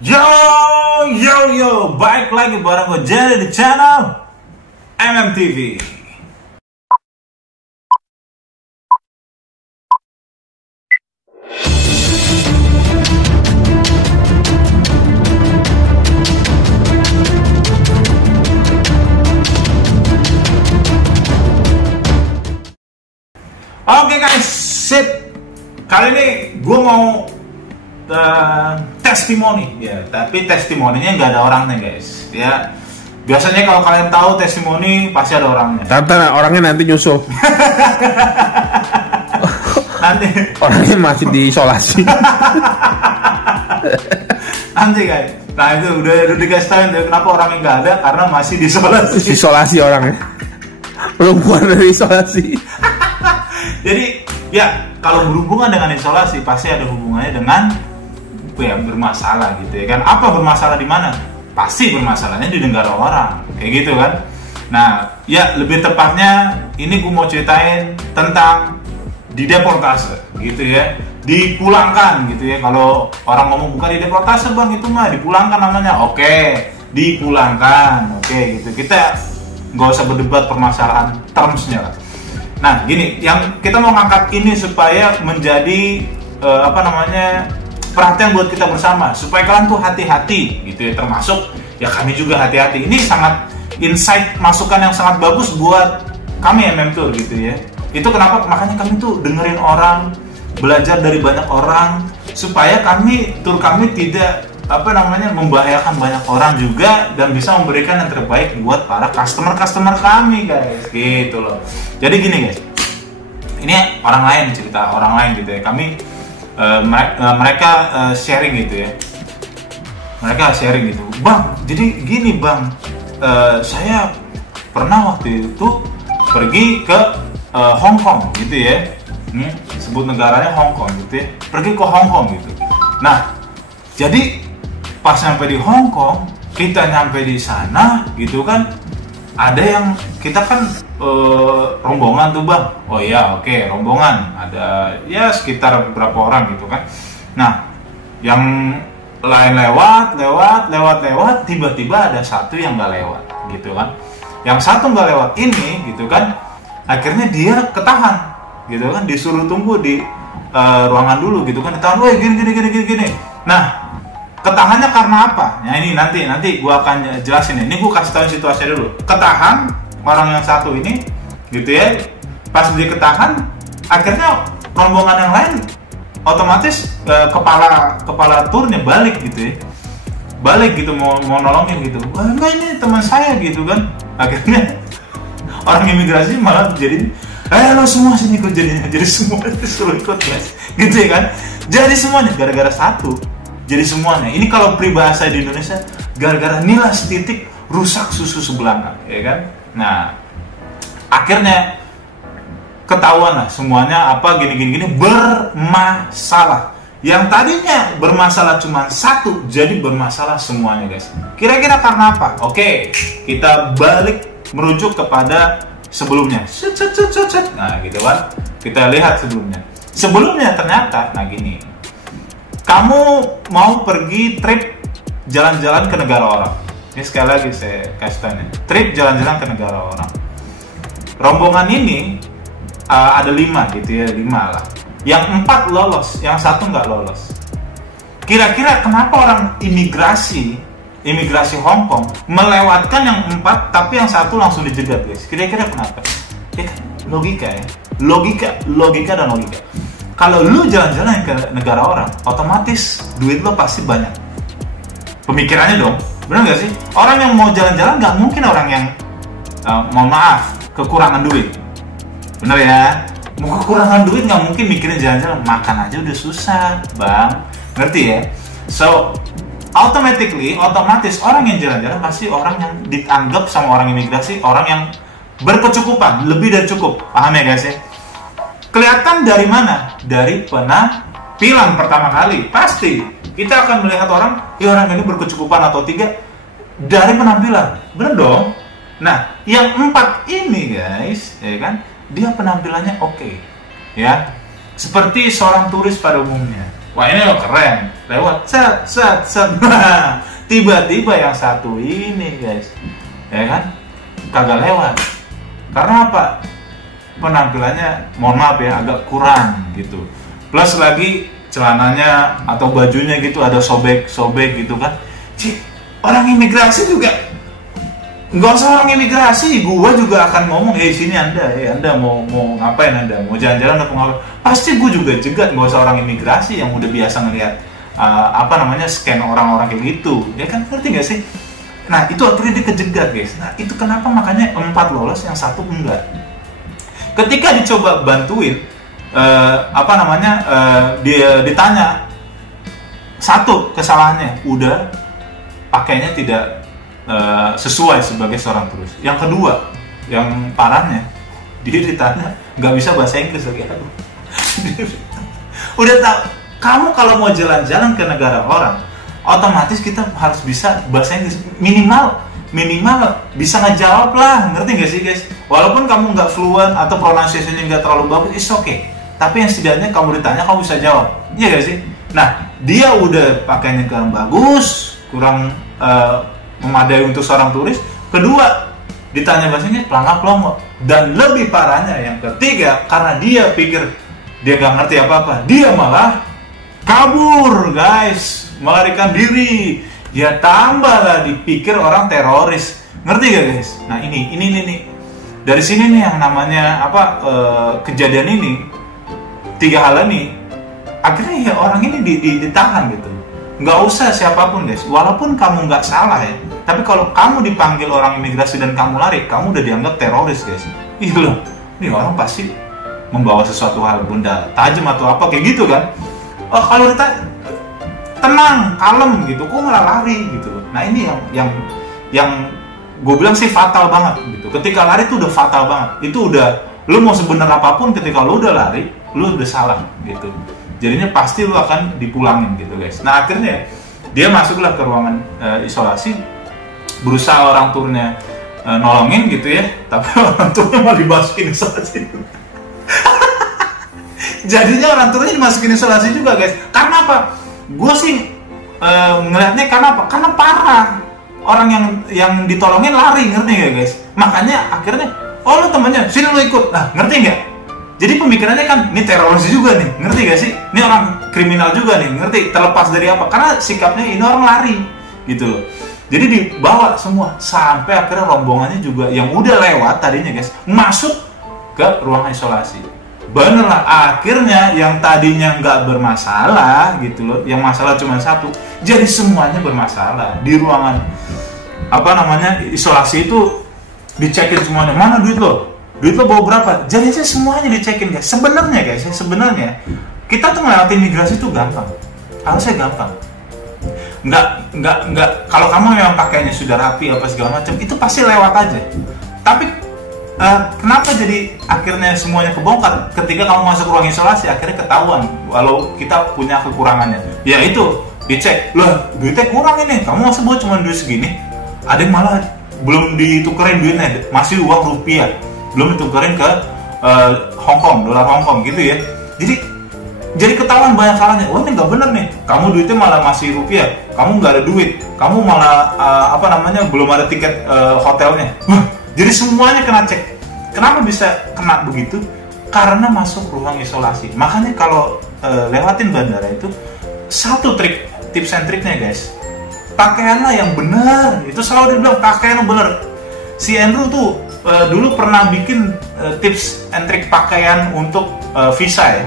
Yo, baik lagi bareng gue Jerry di channel MMTV. Oke guys, sip. Kali ini gue mau testimoni ya, tapi testimoninya nggak ada orangnya guys ya. Biasanya kalau kalian tahu testimoni pasti ada orangnya. Tapi orangnya nanti nyusul. Nanti orangnya masih diisolasi. Nanti guys. Nah itu udah dikasih tahu ya, kenapa orangnya nggak ada, karena masih diisolasi. Isolasi orangnya. Belum keluar dari isolasi. Jadi ya, kalau berhubungan dengan isolasi pasti ada hubungannya dengan ya bermasalah gitu ya kan. Apa bermasalah di mana? Pasti bermasalahnya di negara orang, kayak gitu kan. Nah ya, lebih tepatnya ini gue mau ceritain tentang dideportase gitu ya, dipulangkan gitu ya. Kalau orang ngomong bukan dideportase bang, itu mah dipulangkan namanya. Oke, dipulangkan, oke gitu. Kita nggak usah berdebat permasalahan termsnya lah. Nah gini, yang kita mau ngangkat ini supaya menjadi perhatian buat kita bersama, supaya kalian tuh hati-hati gitu ya, termasuk ya kami juga hati-hati. Ini sangat insight, masukan yang sangat bagus buat kami MM Tour gitu ya. Itu kenapa makanya kami tuh dengerin orang, belajar dari banyak orang, supaya tur kami tidak membahayakan banyak orang juga, dan bisa memberikan yang terbaik buat para customer kami guys, gitu loh. Jadi gini guys, ini orang lain, cerita orang lain gitu ya. Mereka sharing gitu ya. Mereka sharing gitu, bang. Jadi gini bang, saya pernah waktu itu pergi ke Hong Kong gitu ya. Sebut negaranya Hong Kong gitu ya. Pergi ke Hong Kong gitu. Nah, jadi pas nyampe di Hong Kong, kita nyampe di sana gitu kan, ada yang kita kan rombongan tuh bang. Oh iya, oke, rombongan ada ya sekitar beberapa orang gitu kan. Nah yang lain lewat, tiba-tiba ada satu yang nggak lewat gitu kan. Yang satu nggak lewat ini gitu kan, akhirnya dia ketahan gitu kan, disuruh tunggu di ruangan dulu gitu kan, ditahan, woi gini. Nah ketahannya karena apa? Nah ini nanti gua akan jelasin. Ini gua kasih tahu situasinya dulu. Ketahan orang yang satu ini gitu ya. Pas dia ketahan, akhirnya rombongan yang lain otomatis kepala turnya balik gitu ya. Balik gitu mau nolongin gitu. Wah, enggak, ini teman saya gitu kan. Akhirnya orang imigrasi malah jadi lo semua sini ikut, jadi semua disuruh ikut guys. Gitu ya kan. Jadi semuanya gara-gara satu. Jadi semuanya, ini kalau peribahasa di Indonesia, gara-gara nilas titik rusak susu sebelanga, ya kan? Nah, akhirnya ketahuan lah semuanya gini bermasalah. Yang tadinya bermasalah cuma satu, jadi bermasalah semuanya guys. Kira-kira karena apa? Oke, kita balik merujuk kepada sebelumnya. Nah gitu kan, kita lihat sebelumnya. Sebelumnya ternyata, nah gini. Kamu mau pergi trip jalan-jalan ke negara orang. Ini sekali lagi saya kasih tanya. Trip jalan-jalan ke negara orang. Rombongan ini ada 5 gitu ya, 5 lah. Yang 4 lolos, yang 1 nggak lolos. Kira-kira kenapa orang imigrasi Hong Kong melewatkan yang 4, tapi yang 1 langsung dijegat guys? Kira-kira kenapa? Ya kan, logika ya. Logika dan logika. Kalau lu jalan-jalan ke negara orang, otomatis duit lo pasti banyak. Pemikirannya dong, benar nggak sih? Orang yang mau jalan-jalan nggak mungkin orang yang, mohon maaf, kekurangan duit. Bener ya? Mau kekurangan duit nggak mungkin mikirin jalan-jalan. Makan aja udah susah, bang. Ngerti ya? So, otomatis orang yang jalan-jalan pasti orang yang dianggap sama orang imigrasi, orang yang berkecukupan, lebih dari cukup. Paham ya guys ya? Kelihatan dari mana? Dari penampilan pertama kali. Pasti kita akan melihat orang ini berkecukupan atau tidak dari penampilan. Bener dong? Nah, yang 4 ini guys, ya kan, dia penampilannya oke, ya, seperti seorang turis pada umumnya. wah ini loh keren, lewat set set set. Nah, tiba-tiba yang satu ini guys, ya kan, kagak lewat. Karena apa? Penampilannya, mohon maaf ya, agak kurang gitu. Plus lagi celananya atau bajunya gitu ada sobek-sobek gitu kan. Cik, orang imigrasi juga nggak usah orang imigrasi, gua juga akan ngomong, sini anda mau ngapain, anda mau jalan-jalan atau ngapain, pasti gua juga jegat, nggak usah orang imigrasi yang udah biasa ngelihat scan orang-orang kayak gitu, ya kan, ngerti nggak sih? Nah itu akhirnya dia kejegat guys. Nah itu kenapa makanya 4 lolos yang 1 enggak. Ketika dicoba bantuin, dia ditanya, 1 kesalahannya udah pakainya tidak sesuai sebagai seorang turis. Yang kedua, yang parahnya, dia ditanya nggak bisa bahasa Inggris lagi. Udah tahu, kamu kalau mau jalan-jalan ke negara orang, otomatis kita harus bisa bahasa Inggris, minimal bisa ngejawab lah, ngerti nggak sih guys? Walaupun kamu nggak fluent atau pronunciation-nya nggak terlalu bagus, it's okay. Tapi yang setidaknya kamu ditanya kamu bisa jawab, iya nggak sih? Nah dia udah pakainya kurang bagus, kurang memadai untuk seorang turis. Kedua, ditanya bahasanya pelangak-pelongo. Dan lebih parahnya yang ketiga, karena dia pikir dia gak ngerti apa-apa, dia malah kabur guys, melarikan diri. Ya tambahlah dipikir orang teroris, ngerti gak guys? Nah ini dari sini nih yang namanya kejadian ini, 3 hal ini akhirnya ya orang ini ditahan gitu. Nggak usah siapapun guys, walaupun kamu nggak salah ya, tapi kalau kamu dipanggil orang imigrasi dan kamu lari, kamu udah dianggap teroris guys. Itu loh, ini orang pasti membawa sesuatu hal, benda tajam atau apa kayak gitu kan. Oh kalau tenang, kalem gitu, kok malah lari gitu loh. Nah ini yang gue bilang sih fatal banget gitu. Ketika lari itu udah fatal banget, itu udah, lu mau sebenar apapun ketika lu udah lari, lu udah salah gitu. Jadinya pasti lu akan dipulangin gitu guys. Nah akhirnya dia masuklah ke ruangan isolasi, berusaha orang turnya nolongin gitu ya, tapi orang turnya malah dimasukin isolasi. Jadinya orang turnya dimasukin isolasi juga guys. Karena apa? Gue sih ngelihatnya karena apa? Karena parah. Orang yang ditolongin lari, ngerti gak guys? Makanya akhirnya, oh lu temennya, sini lu ikut. Nah ngerti gak? Jadi pemikirannya kan, ini teroris juga nih, ngerti gak sih? Ini orang kriminal juga nih, ngerti? Terlepas dari apa? Karena sikapnya ini orang lari, gitu loh. Jadi dibawa semua, sampai akhirnya rombongannya juga yang udah lewat tadinya guys, masuk ke ruang isolasi. Bener lah, akhirnya yang tadinya nggak bermasalah gitu loh, yang masalah cuma 1, jadi semuanya bermasalah. Di ruangan isolasi itu dicekin semuanya, mana duit lo bawa berapa? Jadi semuanya dicekin guys. Sebenarnya kita tuh ngelewatin migrasi itu gampang, harusnya gampang. Nggak kalau kamu memang pakainya sudah rapi apa segala macam, itu pasti lewat aja. Tapi kenapa jadi akhirnya semuanya kebongkar ketika kamu masuk ruang isolasi? Akhirnya ketahuan walau kita punya kekurangannya. Ya itu dicek, loh duitnya kurang ini, kamu masa bawa cuma duit segini? Ada yang malah belum ditukerin duitnya, masih uang rupiah, belum ditukerin ke dolar Hongkong gitu ya. Jadi ketahuan banyak salahnya. Oh ini nggak bener nih, kamu duitnya malah masih rupiah, kamu nggak ada duit, kamu malah belum ada tiket hotelnya. Jadi semuanya kena cek. Kenapa bisa kena begitu? Karena masuk ruang isolasi. Makanya kalau lewatin bandara itu, 1 tips and triknya guys, pakaianlah yang benar. Itu selalu dibilang pakaian yang benar. Si Andrew tuh dulu pernah bikin tips and trik pakaian untuk visa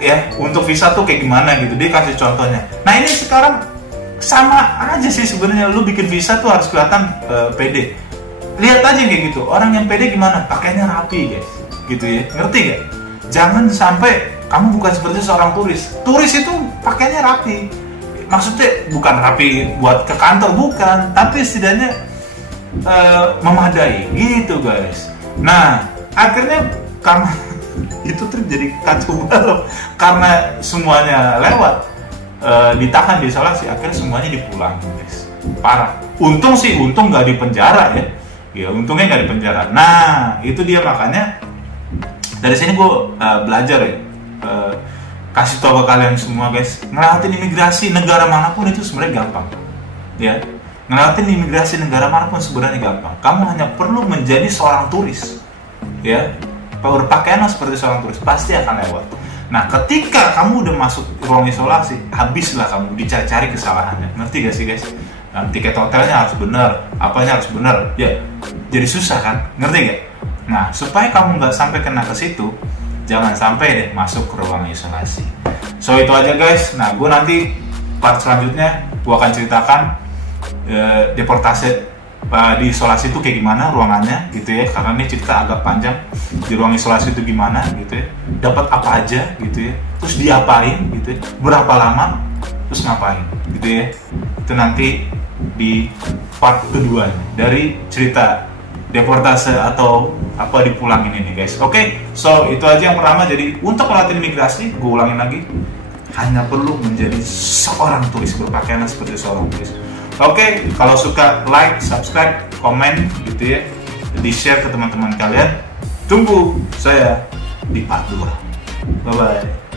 ya, untuk visa tuh kayak gimana gitu, dia kasih contohnya. Nah ini sekarang sama aja sih sebenarnya, lu bikin visa tuh harus kelihatan pede. Lihat aja kayak gitu, orang yang pede gimana, pakainya rapi guys, gitu ya, ngerti gak? Jangan sampai kamu bukan seperti seorang turis. Turis itu pakainya rapi, maksudnya bukan rapi buat ke kantor, bukan, tapi setidaknya memadai gitu guys. Nah akhirnya karena itu terjadi kacau balau, karena semuanya lewat, ditahan di isolasi, akhirnya semuanya dipulangin guys. Parah. Untung nggak di penjara ya, untungnya nggak di penjara. Nah itu dia, makanya dari sini gue belajar ya, kasih tahu ke kalian semua guys, ngelewatin imigrasi negara manapun itu sebenarnya gampang. Ya, ngelewatin imigrasi negara manapun sebenarnya gampang. Kamu hanya perlu menjadi seorang turis. Ya, berpakaian seperti seorang turis pasti akan lewat. Nah, ketika kamu udah masuk ruang isolasi, habislah kamu dicari-cari kesalahannya. Ngerti gak sih guys? Nah, tiket hotelnya harus benar, apanya harus benar. Ya, jadi susah kan? Ngerti gak? Nah, supaya kamu nggak sampai kena ke situ, jangan sampai deh masuk ke ruang isolasi. So itu aja guys. Nah, gue nanti part selanjutnya gue akan ceritakan deportasi di isolasi itu kayak gimana ruangannya gitu ya, karena ini cerita agak panjang. Di ruang isolasi itu gimana gitu ya, dapat apa aja gitu ya, terus diapain gitu ya, berapa lama, terus ngapain gitu ya. Itu nanti di part kedua dari cerita deportasi atau apa dipulangin ini guys. Oke, so itu aja yang pertama. Jadi untuk melatih imigrasi, gue ulangin lagi, hanya perlu menjadi seorang turis, berpakaian seperti seorang turis. Oke, kalau suka like, subscribe, komen gitu ya, di share ke teman-teman kalian. Tunggu saya di part 2. Bye bye.